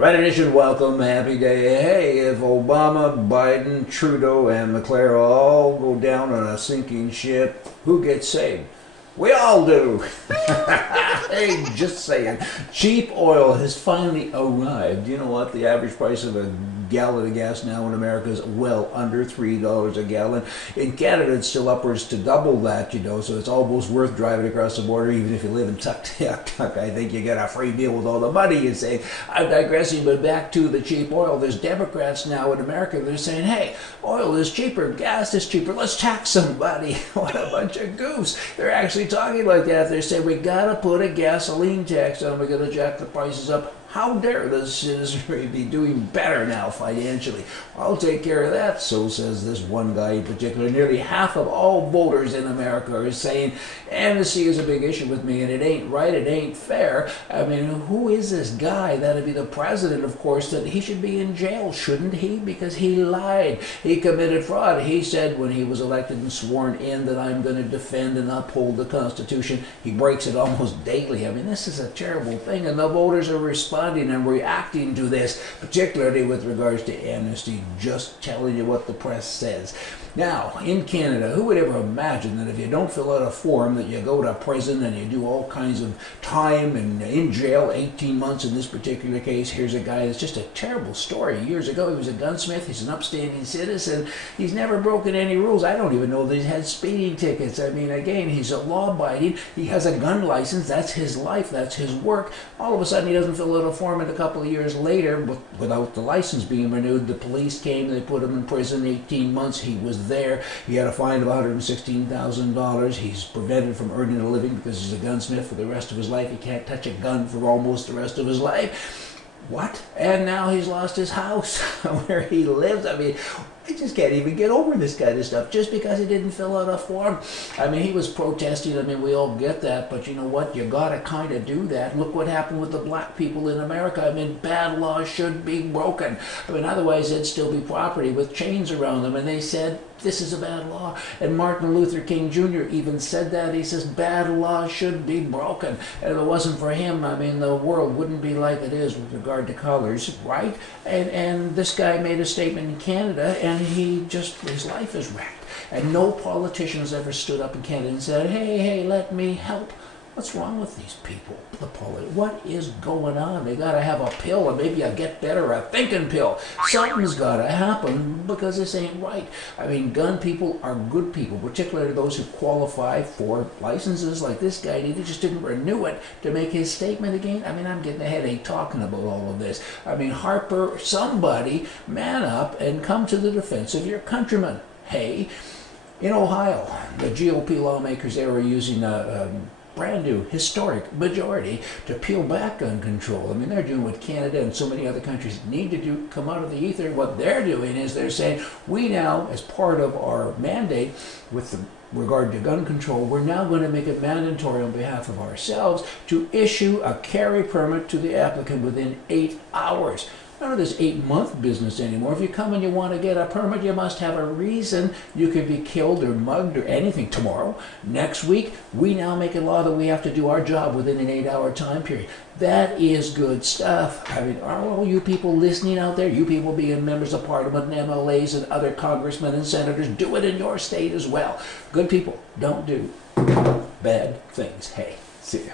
Right edition, welcome, happy day. Hey, if Obama, Biden, Trudeau, and McClure all go down on a sinking ship, who gets saved? We all do. Hey, just saying. Cheap oil has finally arrived. You know what? The average price of a gallon of gas now in America is well under $3 a gallon. In Canada, it's still upwards to double that, so it's almost worth driving across the border, even if you live in Tuktoyaktuk. I think you get a free meal with all the money you save. I'm digressing, but back to the cheap oil. There's Democrats now in America. They're saying, hey, oil is cheaper, gas is cheaper, let's tax somebody. What a bunch of goofs. They're actually talking like that. They're saying, we gotta put a gasoline tax on, we're gonna jack the prices up. How dare the citizenry be doing better now financially? I'll take care of that, so says this one guy in particular. Nearly half of all voters in America are saying amnesty is a big issue with me, and it ain't right, it ain't fair. I mean, who is this guy? That'd be the president, of course, that he should be in jail, shouldn't he? Because he lied. He committed fraud. He said when he was elected and sworn in that I'm going to defend and uphold the Constitution. He breaks it almost daily. I mean, this is a terrible thing, and the voters are responding and reacting to this, particularly with regards to amnesty. Just telling you what the press says. Now, in Canada, who would ever imagine that if you don't fill out a form that you go to prison and you do all kinds of time and in jail, 18 months in this particular case. Here's a guy that's just a terrible story. Years ago, he was a gunsmith. He's an upstanding citizen. He's never broken any rules. I don't even know that he's had speeding tickets. I mean, again, he's a law-abiding. He has a gun license. That's his life. That's his work. All of a sudden, he doesn't fill out a form, and a couple of years later, without the license being renewed, the police came. They put him in prison 18 months. He was there. He had a fine of $116,000. He's prevented from earning a living because he's a gunsmith for the rest of his life. He can't touch a gun for almost the rest of his life. What? And now he's lost his house where he lives. I mean, I just can't even get over this kind of stuff just because he didn't fill out a form. I mean, he was protesting. I mean, we all get that, but you know what? You got to kind of do that. Look what happened with the black people in America. I mean, bad laws should be broken. I mean, otherwise it'd still be property with chains around them. And they said, this is a bad law. And Martin Luther King Jr. even said that. He says, bad laws should be broken. And if it wasn't for him, I mean, the world wouldn't be like it is with regard to colors, right? And this guy made a statement in Canada, and his life is wrecked. And no politicians ever stood up in Canada and said, hey, let me help. What's wrong with these people? What is going on? They got to have a pill, or maybe a get better, a thinking pill. Something's got to happen because this ain't right. I mean, gun people are good people, particularly those who qualify for licenses like this guy did. He just didn't renew it to make his statement again. I mean, I'm getting a headache talking about all of this. I mean, Harper, somebody man up and come to the defense of your countrymen. Hey, in Ohio, the GOP lawmakers there are using brand new historic majority to peel back gun control. I mean, they're doing what Canada and so many other countries need to do, come out of the ether. What they're doing is they're saying, we now, as part of our mandate with regard to gun control, we're now going to make it mandatory on behalf of ourselves to issue a carry permit to the applicant within 8 hours. None of this 8-month business anymore. If you come and you want to get a permit, you must have a reason. You could be killed or mugged or anything tomorrow. Next week, we now make a law that we have to do our job within an 8-hour time period. That is good stuff. I mean, are all you people listening out there, you people being members of parliament and MLAs and other congressmen and senators, do it in your state as well. Good people don't do bad things. Hey, see ya.